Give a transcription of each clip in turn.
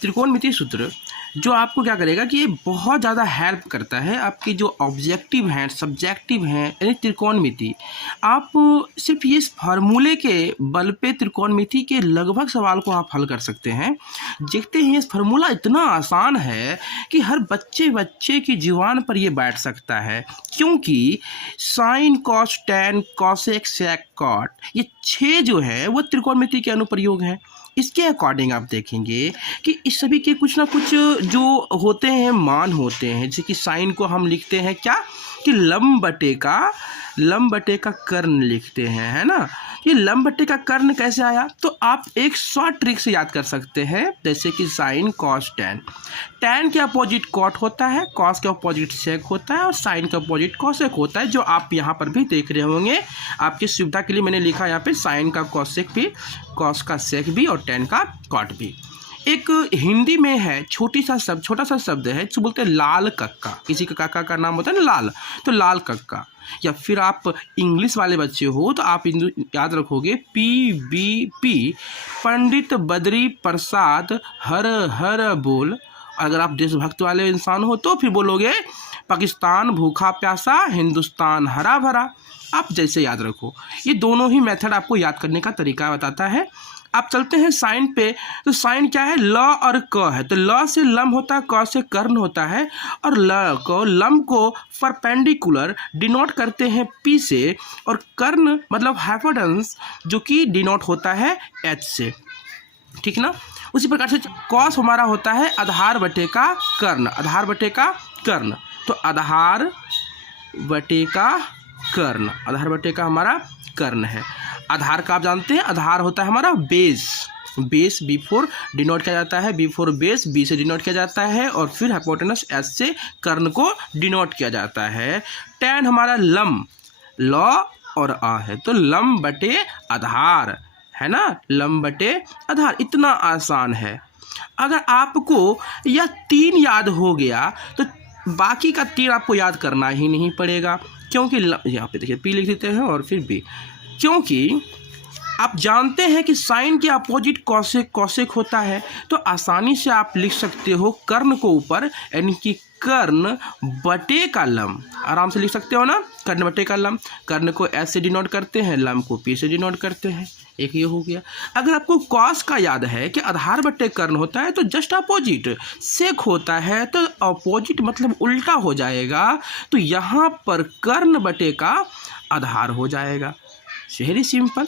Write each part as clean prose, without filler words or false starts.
त्रिकोणमितीय सूत्र जो आपको क्या करेगा कि ये बहुत ज़्यादा हेल्प करता है आपके जो ऑब्जेक्टिव हैं, सब्जेक्टिव हैं, यानी त्रिकोणमिति। आप सिर्फ ये फार्मूले के बल पे त्रिकोणमिति के लगभग सवाल को आप हल कर सकते हैं। देखते हैं ये फार्मूला इतना आसान है कि हर बच्चे की जुबान पर ये बैठ सकता है, क्योंकि साइन, कॉस, टैन, कॉसेक, सेक, कॉट, ये 6 जो है वो त्रिकोणमिति के अनुप्रयोग हैं। इसके अकॉर्डिंग आप देखेंगे कि इस सभी के कुछ ना कुछ जो होते हैं मान होते हैं। जैसे कि साइन को हम लिखते हैं क्या कि लंब बटे का कर्ण लिखते हैं, है ना। ये लंब बटे का कर्ण कैसे आया, तो आप एक शॉर्ट ट्रिक से याद कर सकते हैं। जैसे कि साइन, कॉस, टैन। टैन के अपोजिट कॉट होता है, कॉस के अपोजिट सेक होता है और साइन के अपोजिट कॉसेक होता है, जो आप यहाँ पर भी देख रहे होंगे। आपकी सुविधा के लिए मैंने लिखा यहाँ पे साइन का कॉसेक भी, कॉस का सेक भी और टैन का कॉट भी। एक हिंदी में है छोटा सा शब्द है जो बोलते हैं लाल कक्का। किसी का काका का नाम होता है ना लाल, तो लाल कक्का। या फिर आप इंग्लिश वाले बच्चे हो तो आप याद रखोगे PBP, पंडित बद्री प्रसाद हर हर बोल। अगर आप देशभक्त वाले इंसान हो तो फिर बोलोगे पाकिस्तान भूखा प्यासा, हिंदुस्तान हरा भरा। आप जैसे याद रखो, ये दोनों ही मेथड आपको याद करने का तरीका बताता है। आप चलते हैं साइन पे, तो साइन क्या है, ल और क है, तो ल से लम होता है, क से कर्ण होता है, और लम को परपेंडिकुलर डिनोट करते हैं P से, और कर्ण मतलब हाइपोटेनस जो कि डिनोट होता है H से, ठीक ना। उसी प्रकार से कॉस हमारा होता है आधार बटे का कर्ण, आधार बटे का कर्ण। तो आधार बटे का कर्ण, आधार बटे का हमारा कर्ण है। आधार का आप जानते हैं, आधार होता है हमारा बेस, बेस B4 डिनोट किया जाता है, B4 बेस B से डिनोट किया जाता है, और फिर हाइपोटेनस S से कर्ण को डिनोट किया जाता है। टैन हमारा लम, ल और आ है, तो लम बटे आधार है ना, लम बटे आधार। इतना आसान है। अगर आपको यह 3 याद हो गया तो बाकी का 3 आपको याद करना ही नहीं पड़ेगा, क्योंकि यहाँ पे देखिए P लिख देते हैं और फिर B, क्योंकि आप जानते हैं कि साइन के अपोजिट कॉसेक होता है, तो आसानी से आप लिख सकते हो कर्ण को ऊपर, यानी कि कर्ण बटे का लम, आराम से लिख सकते हो ना, कर्ण बटे का लम। कर्ण को S से डिनोट करते हैं, लम को P से डिनोट करते हैं। एक ये हो गया। अगर आपको कॉस का याद है कि आधार बटे कर्ण होता है, तो जस्ट अपोजिट सेक होता है, तो अपोजिट मतलब उल्टा हो जाएगा, तो यहाँ पर कर्ण बटे का आधार हो जाएगा। Very simple.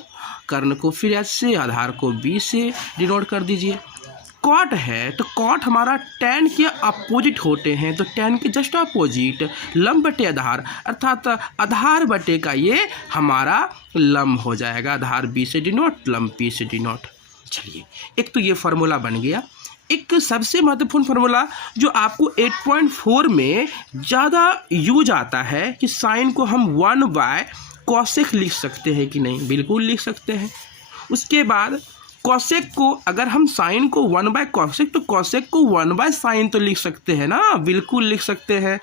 कर्ण को फिर S से, आधार को B से डिनोट कर दीजिए। कॉट है तो कॉट हमारा टैन के अपोजिट होते हैं, तो टैन के जस्ट अपोजिट लम बटे आधार, अर्थात आधार बटे का ये हमारा लम हो जाएगा। आधार B से डिनोट, लम P से डिनोट। चलिए, एक तो ये फार्मूला बन गया। एक सबसे महत्वपूर्ण फार्मूला जो आपको 8.4 में ज़्यादा यूज आता है कि साइन को हम 1/कॉसेक लिख सकते हैं कि नहीं, बिल्कुल लिख सकते हैं। उसके बाद कॉसेक को, अगर हम साइन को 1/कॉसेक, तो कॉसेक को 1/साइन तो लिख सकते हैं ना, बिल्कुल लिख सकते हैं।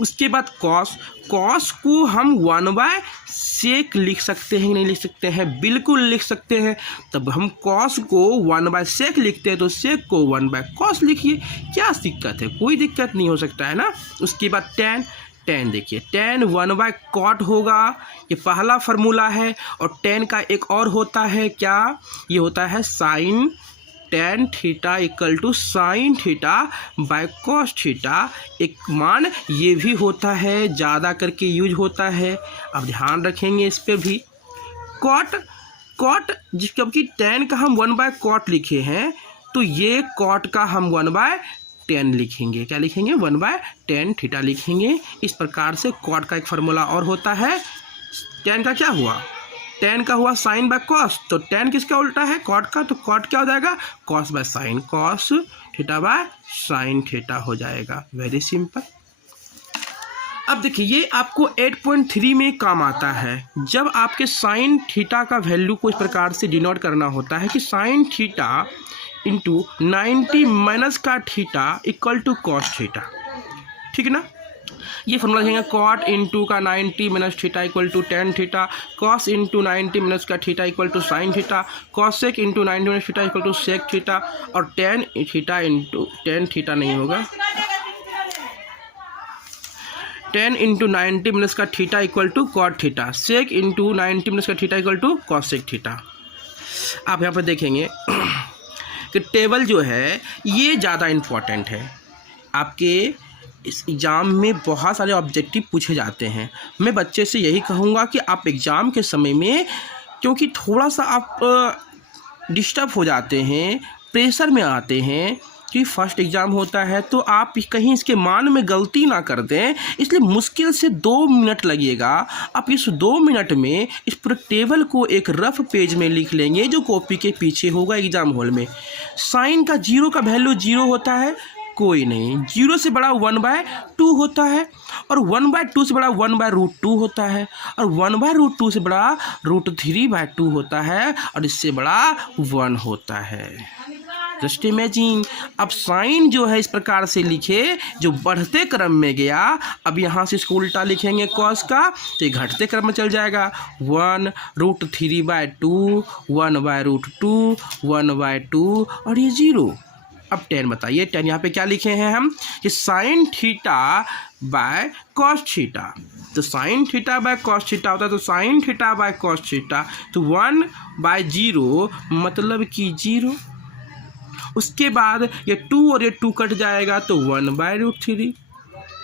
उसके बाद कॉस को हम 1/सेक लिख सकते हैं, नहीं लिख सकते हैं, बिल्कुल लिख सकते हैं। तब हम कॉस को 1/सेक लिखते हैं, तो सेक को 1/कॉस लिखिए, क्या दिक्कत है, कोई दिक्कत नहीं हो सकता है ना। उसके बाद टैन देखिए, टैन 1/कॉट होगा, ये पहला फार्मूला है। और टैन का एक और होता है क्या, ये होता है sine tan theta equal to sine theta by cos theta. एक मान ये भी होता है, ज़्यादा करके यूज होता है, अब ध्यान रखेंगे इस पर भी। कॉट जबकि टैन का हम 1/कॉट लिखे हैं, तो ये कॉट का हम 1/10 लिखेंगे। क्या लिखेंगे, 1/10 थीटा लिखेंगे। इस प्रकार से कॉट का एक फार्मूला और होता है। टैन का क्या हुआ, टैन का हुआ साइन बाय कॉस, तो टैन किसका उल्टा है, कॉट का, तो कॉट क्या हो जाएगा, cos by sine, cos theta by sine theta हो जाएगा। Very simple. अब देखिए, ये आपको 8.3 में काम आता है। जब आपके साइन थीटा का वैल्यू को इस प्रकार से डिनोट करना होता है कि साइन थीटा इंटू 90 माइनस का theta equal to cos theta, ठीक ना। ये फॉर्मूला लिखेंगे कॉट इंटू का 90 minus theta equal to tan theta, cos into 90 minus का theta equal to sine theta, cosec into 90 minus theta equal to sec theta, और tan theta into tan theta नहीं होगा, 10 into 90 minus का theta equal to cot theta, sec into 90 minus का theta equal to cosec theta. आप यहाँ पर देखेंगे कि टेबल जो है ये ज़्यादा इम्पॉर्टेंट है। आपके इस एग्ज़ाम में बहुत सारे ऑब्जेक्टिव पूछे जाते हैं। मैं बच्चे से यही कहूँगा कि आप एग्ज़ाम के समय में, क्योंकि थोड़ा सा आप डिस्टर्ब हो जाते हैं, प्रेशर में आते हैं कि फर्स्ट एग्ज़ाम होता है, तो आप कहीं इसके मान में गलती ना कर दें, इसलिए मुश्किल से 2 मिनट लगेगा। आप इस 2 मिनट में इस पूरे टेबल को एक रफ पेज में लिख लेंगे जो कॉपी के पीछे होगा एग्ज़ाम हॉल में। साइन का 0 का वैल्यू 0 होता है, कोई नहीं, 0 से बड़ा 1/2 होता है, और 1/2 से बड़ा 1/√2 होता है, और 1/√2 से बड़ा √3/2 होता है, और इससे बड़ा 1 होता है। Just imagine. अब साइन जो है इस प्रकार से लिखे जो बढ़ते क्रम में गया, अब यहाँ से इसको उल्टा लिखेंगे कॉस का, तो ये घटते क्रम में चल जाएगा, 1√3/2, 1/√2, 1/2, और ये 0। अब 10 बताइए, 10 यहाँ पे क्या लिखे हैं हम कि sine theta by cos theta, तो sine theta by cos theta होता है, तो sine theta by cos theta, तो 1/0 मतलब कि 0। उसके बाद ये 2 और ये 2 कट जाएगा तो 1/√3,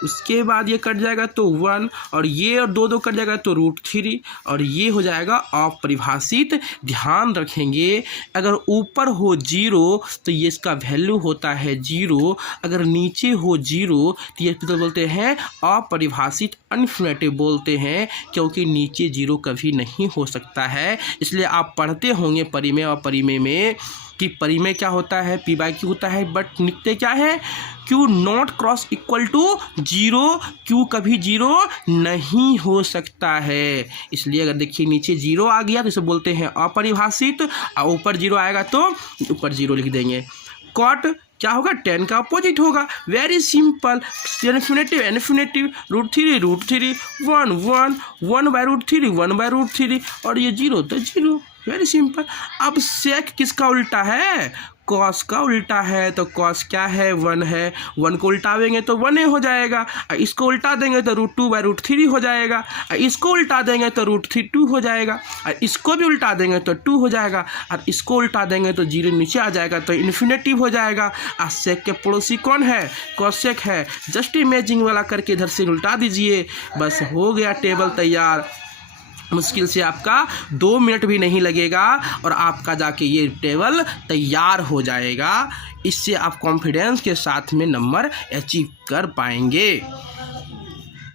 उसके बाद ये कट जाएगा तो 1, और ये और 2 कट जाएगा तो √3, और ये हो जाएगा अपरिभाषित। ध्यान रखेंगे, अगर ऊपर हो 0 तो ये इसका वैल्यू होता है 0, अगर नीचे हो 0 तो ये तो बोलते हैं अपरिभाषित, अनफिनिटिव बोलते हैं, क्योंकि नीचे 0 कभी नहीं हो सकता है। इसलिए आप पढ़ते होंगे परिमेय और परिमेय में कि परिमेय क्या होता है, p/q होता है, बट लिखते क्या है, q not cross equal to 0, q कभी 0 नहीं हो सकता है। इसलिए अगर देखिए नीचे 0 आ गया तो इसे बोलते हैं अपरिभाषित, और ऊपर 0 आएगा तो ऊपर 0 लिख देंगे। कॉट क्या होगा, 10 का अपोजिट होगा, वेरी सिंपल, इन्फिनेटिव इन्फिनेटिव, √3 √3, 1 1, 1/√3 1/√3, और ये 0 तो 0, वेरी सिंपल। अब सेक किसका उल्टा है, कॉस का उल्टा है, तो कॉस क्या है, 1 है, 1 को उल्टावेंगे तो 1 हो जाएगा, इसको उल्टा देंगे तो √2/√3 हो जाएगा, इसको उल्टा देंगे तो √2 हो जाएगा, इसको भी उल्टा देंगे तो 2 हो जाएगा, और इसको उल्टा देंगे तो 0 नीचे आ जाएगा, तो इन्फिनेटिव हो जाएगा। सेक के पड़ोसी कौन है, कॉसेक है। जस्ट इमेजिंग वाला करके इधर से उल्टा दीजिए, बस हो गया टेबल तैयार। मुश्किल से आपका 2 मिनट भी नहीं लगेगा और आपका जाके ये टेबल तैयार हो जाएगा। इससे आप कॉन्फिडेंस के साथ में नंबर अचीव कर पाएंगे।